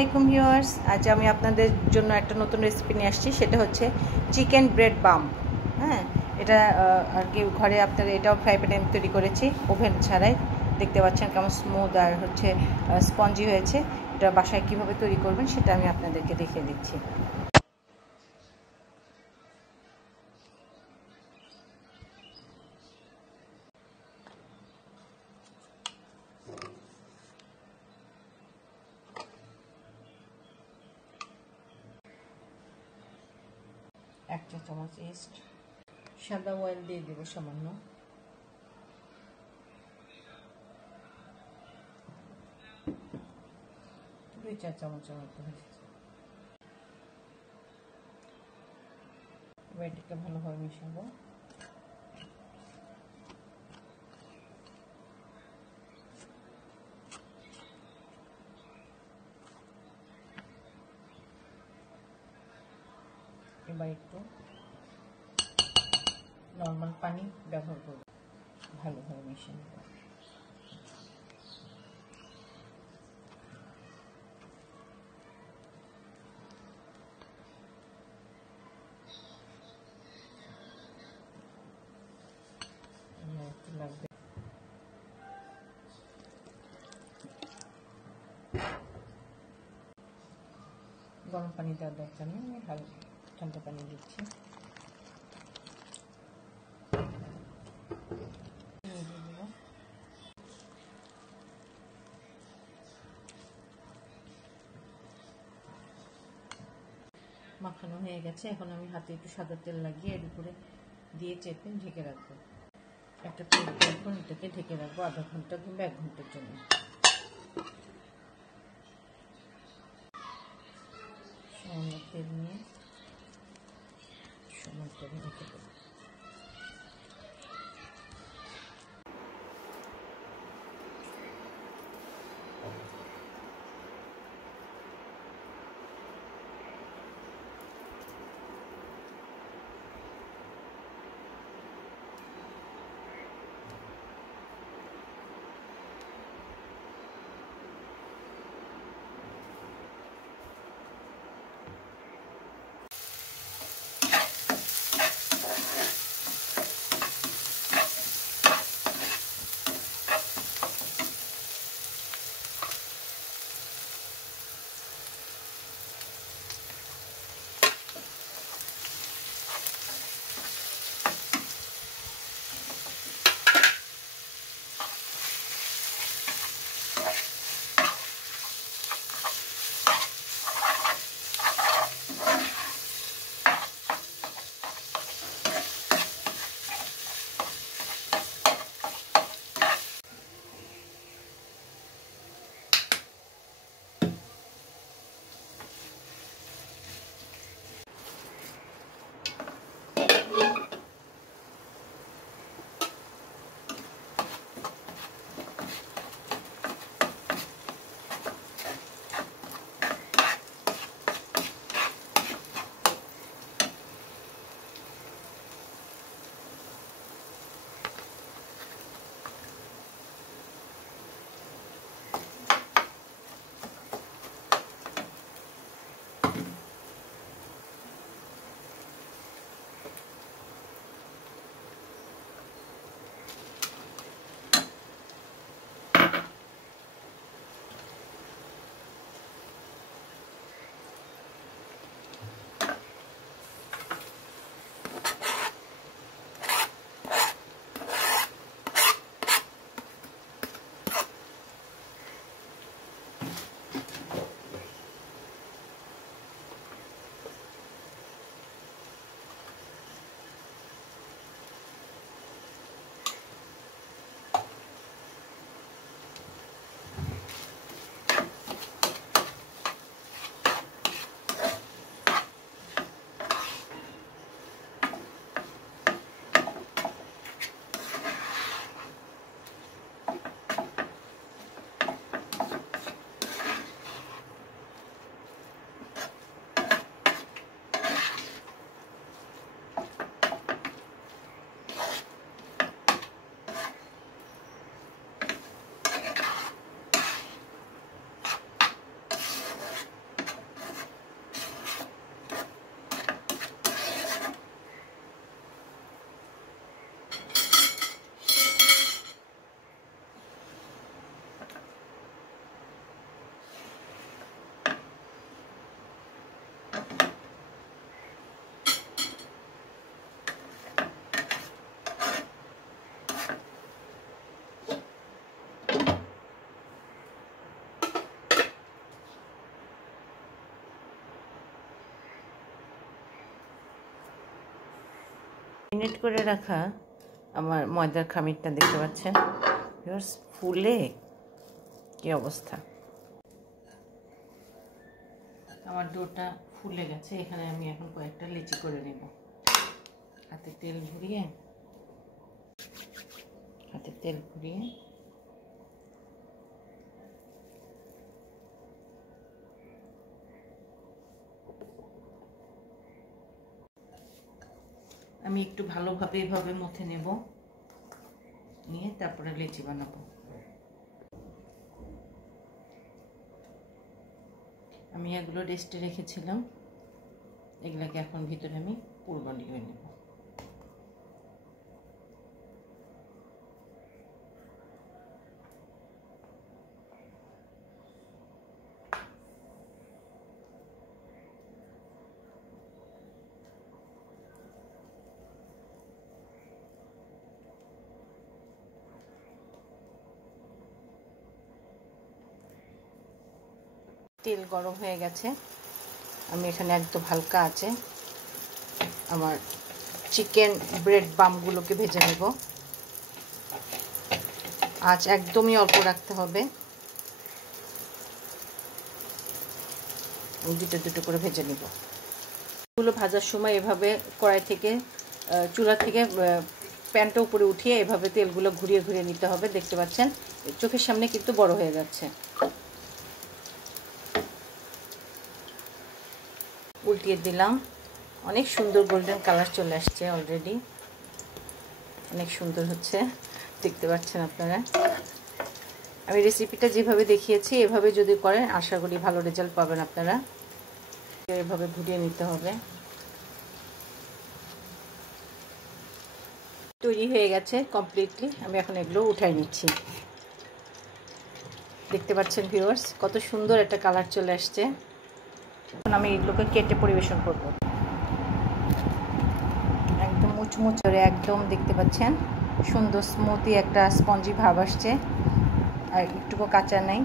আসসালামু ভিউয়ার্স, আজ আমি আপনাদের জন্য একটা নতুন রেসিপি নিয়ে আসছি। সেটা হচ্ছে চিকেন ব্রেড বাম্প। হ্যাঁ, এটা আর কি ঘরে আপনারা এটাও ফ্রাই প্যানে আমি তৈরি করেছি, ওভেন ছাড়াই। দেখতে পাচ্ছেন কেমন স্মুথ আর হচ্ছে স্পঞ্জি হয়েছে। এটা বাসায় কীভাবে তৈরি করবেন সেটা আমি আপনাদেরকে দেখিয়ে দিচ্ছি। এক চা চামচ ইস্ট, সাদা অয়েল দিয়ে দেব সামান্য, দুই চা চামচের মতো হয়েছে। এবার এটাকে ভালোভাবে মিশাবো। এবার একটু নর্মাল পানি ব্যবহার করব, ভালোভাবে মিশিয়ে নেব। লাগবে গরম পানি দেওয়ার দরকার নেই, আমি হালকা ঠান্ডা পানি দিচ্ছি। মাখানো হয়ে গেছে, এখন আমি হাতে একটু সাদা তেল লাগিয়ে এর উপরে দিয়ে চেপে ঢেকে রাখবো। একটা তেল দিয়ে এটাকে ঢেকে রাখবো আধা ঘন্টা কিংবা 1 ঘন্টার জন্য। সামান্য তেল নিয়ে সমান করে রেখে দেবো। মিনিট করে রাখা আমার ময়দার খামিরটা দেখতে পাচ্ছেন ভিউয়ার্স, ফুলে কি অবস্থা। আমার ডোটা ফুলে গেছে। এখানে আমি এখন কয়েকটা লিচি করে নেব। হাতে তেল ঘুরিয়ে আমি একটু ভালোভাবে এভাবে মুথে নেব, নিয়ে তারপরে লিচি বানাবো। আমি এগুলো রেস্টে রেখেছিলাম, এগুলাকে এখন ভিতরে আমি পুর বানিয়ে নেব। তেল গরম হয়ে গেছে, আমি এখানে একদম হালকা আছে আমার চিকেন ব্রেড বামগুলোকে ভেজে নেব। আঁচ একদমই অল্প রাখতে হবে, দুটো দুটো করে ভেজে নেব। এগুলো ভাজার সময় এভাবে কড়াই থেকে চুলা থেকে প্যানটা উপরে উঠিয়ে এভাবে তেলগুলো ঘুরিয়ে ঘুরিয়ে নিতে হবে। দেখতে পাচ্ছেন চোখের সামনে কিন্তু বড় হয়ে যাচ্ছে। উল্টিয়ে দিলাম, অনেক সুন্দর গোল্ডেন কালার চলে আসছে অলরেডি, অনেক সুন্দর হচ্ছে, দেখতে পাচ্ছেন আপনারা। আমি রেসিপিটা যেভাবে দেখিয়েছি এভাবে যদি করেন আশা করি ভালো রেজাল্ট পাবেন আপনারা। এভাবে ঘুরিয়ে নিতে হবে। তৈরি হয়ে গেছে কমপ্লিটলি। আমি এখন এগুলো উঠাই নিচ্ছি। দেখতে পাচ্ছেন ভিউয়ার্স কত সুন্দর একটা কালার চলে আসছে। এখন আমি এগুলোকে কেটে পরিবেশন করব। একদম মুচমুচে একদম দেখতে পাচ্ছেন সুন্দর স্মুথি একটা স্পঞ্জি ভাব আসছে, আর একটুকু কাঁচা নেই।